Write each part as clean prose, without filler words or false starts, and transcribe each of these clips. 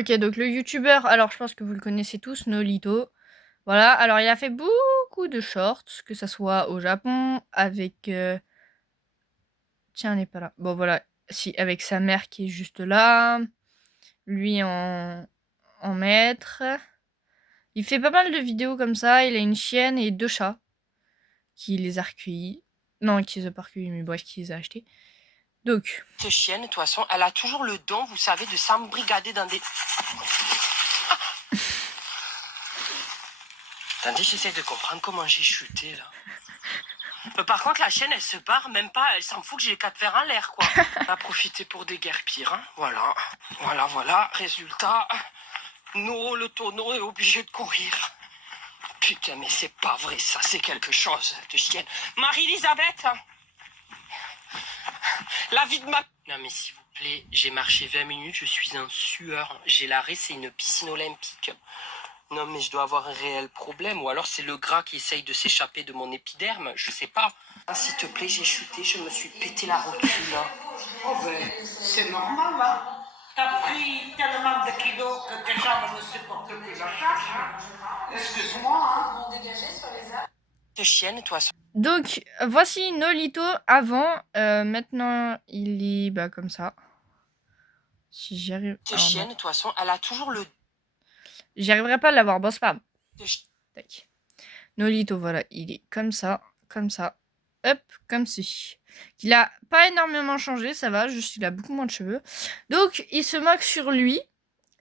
Ok, donc le youtubeur, alors je pense que vous le connaissez tous, Nolito. Voilà, alors il a fait beaucoup de shorts, que ça soit au Japon, avec... Tiens, elle n'est pas là. Bon, voilà, si, avec sa mère qui est juste là, lui en maître. Il fait pas mal de vidéos comme ça, il a une chienne et 2 chats, qui les a recueillis. Non, qui les a pas recueillis, mais bref, qui les a achetés. Donc... Cette chienne, de toute façon, elle a toujours le don, vous savez, de s'embrigader dans des... Attendez, j'essaie de comprendre comment j'ai chuté, là. Par contre, la chienne, elle se barre, même pas, elle s'en fout que j'ai les 4 fers en l'air, quoi. On a profité pour des guerres pires, hein. Voilà. Voilà. Résultat, nous, le tonneau est obligé de courir. Putain, mais c'est pas vrai, ça, c'est quelque chose, de chienne. Marie-Elisabeth, la vie de ma... Non, mais s'il vous plaît, j'ai marché 20 minutes, je suis en sueur. J'ai l'arrêt, c'est une piscine olympique. Non, mais je dois avoir un réel problème. Ou alors c'est le gras qui essaye de s'échapper de mon épiderme. Je sais pas. Ah, s'il te plaît, j'ai chuté, je me suis pété la rotule. Oh ben, c'est normal, hein. T'as pris tellement de kilos que tes jambes ne supportent plus la charge. Excuse-moi, hein. De chienne, toi. Donc, voici Nolito avant. Maintenant, il est comme ça. Si j'y arrive... De chienne, de toute façon, elle a toujours le... J'y arriverai pas à l'avoir, bon, c'est pas grave. De Tac. Nolito, voilà, il est comme ça, hop, comme ceci. Il a pas énormément changé, ça va, juste il a beaucoup moins de cheveux. Donc, il se moque sur lui,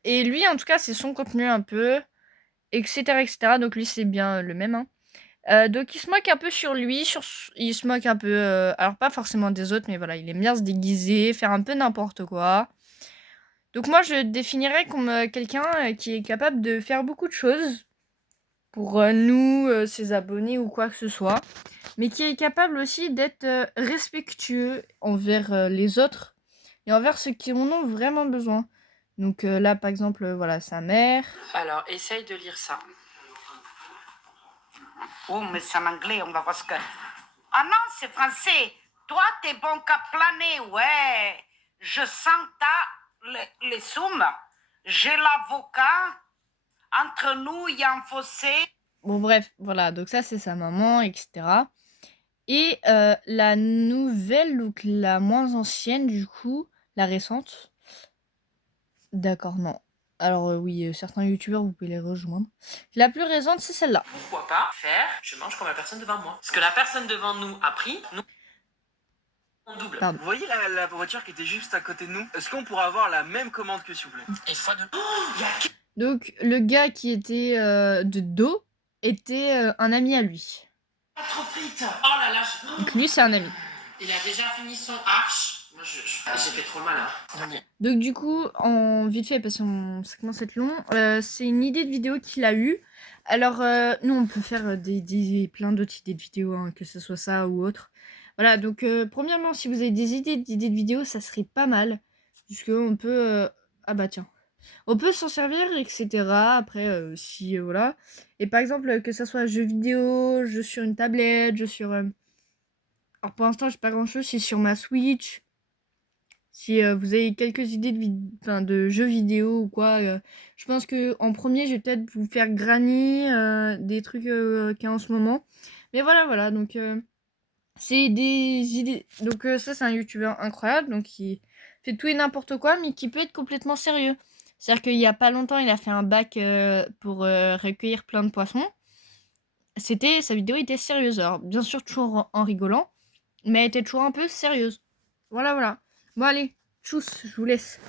et lui, en tout cas, c'est son contenu un peu, etc., etc. Donc, lui, c'est bien le même, hein. Donc, il se moque un peu sur lui, il se moque un peu, alors pas forcément des autres, mais voilà, il aime bien se déguiser, faire un peu n'importe quoi. Donc, moi, je le définirais comme quelqu'un qui est capable de faire beaucoup de choses pour nous, ses abonnés ou quoi que ce soit, mais qui est capable aussi d'être respectueux envers les autres et envers ceux qui en ont vraiment besoin. Donc là, par exemple, voilà, sa mère. Alors, essaye de lire ça. Oh, mais c'est en anglais, on va voir ce que... Ah non, c'est français. Toi, t'es bon qu'à planer, ouais. Je sens les zooms. J'ai l'avocat. Entre nous, il y a un fossé. Bon, bref, voilà, donc ça, c'est sa maman, etc. Et la nouvelle, donc la moins ancienne, du coup, la récente. D'accord, non. Alors oui, certains youtubeurs, vous pouvez les rejoindre. La plus récente, c'est celle-là. Pourquoi pas faire je mange comme la personne devant moi. Ce que la personne devant nous a pris, nous, on double. Pardon. Vous voyez la voiture qui était juste à côté de nous? Est-ce qu'on pourrait avoir la même commande que s'il vous plaît? Et fois de... Donc, le gars qui était de dos était un ami à lui. Pas trop frites. Oh là là. Donc, lui, c'est un ami. Il a déjà fini son arche. Moi, j'ai fait trop mal, hein. Donc, du coup, en vite fait, parce que ça commence à être long, c'est une idée de vidéo qu'il a eue. Alors, nous, on peut faire plein d'autres idées de vidéos, hein, que ce soit ça ou autre. Voilà, donc, premièrement, si vous avez des idées de vidéos, ça serait pas mal. Puisqu'on peut... Ah bah tiens. On peut s'en servir, etc. Après, si, voilà. Et par exemple, que ça soit jeux vidéo, jeux sur une tablette, jeux sur... Alors pour l'instant, j'ai pas grand-chose, c'est sur ma Switch. Si vous avez quelques idées de jeux vidéo ou quoi, je pense que en premier, je vais peut-être vous faire Granny, des trucs qu'il y a en ce moment. Mais voilà, donc c'est des idées. Donc ça, c'est un youtubeur incroyable, donc qui fait tout et n'importe quoi, mais qui peut être complètement sérieux. C'est-à-dire qu'il y a pas longtemps, il a fait un bac pour recueillir plein de poissons. Sa vidéo était sérieuse. Alors, bien sûr, toujours en rigolant, mais elle était toujours un peu sérieuse. Voilà. Bon, allez, tchuss, je vous laisse.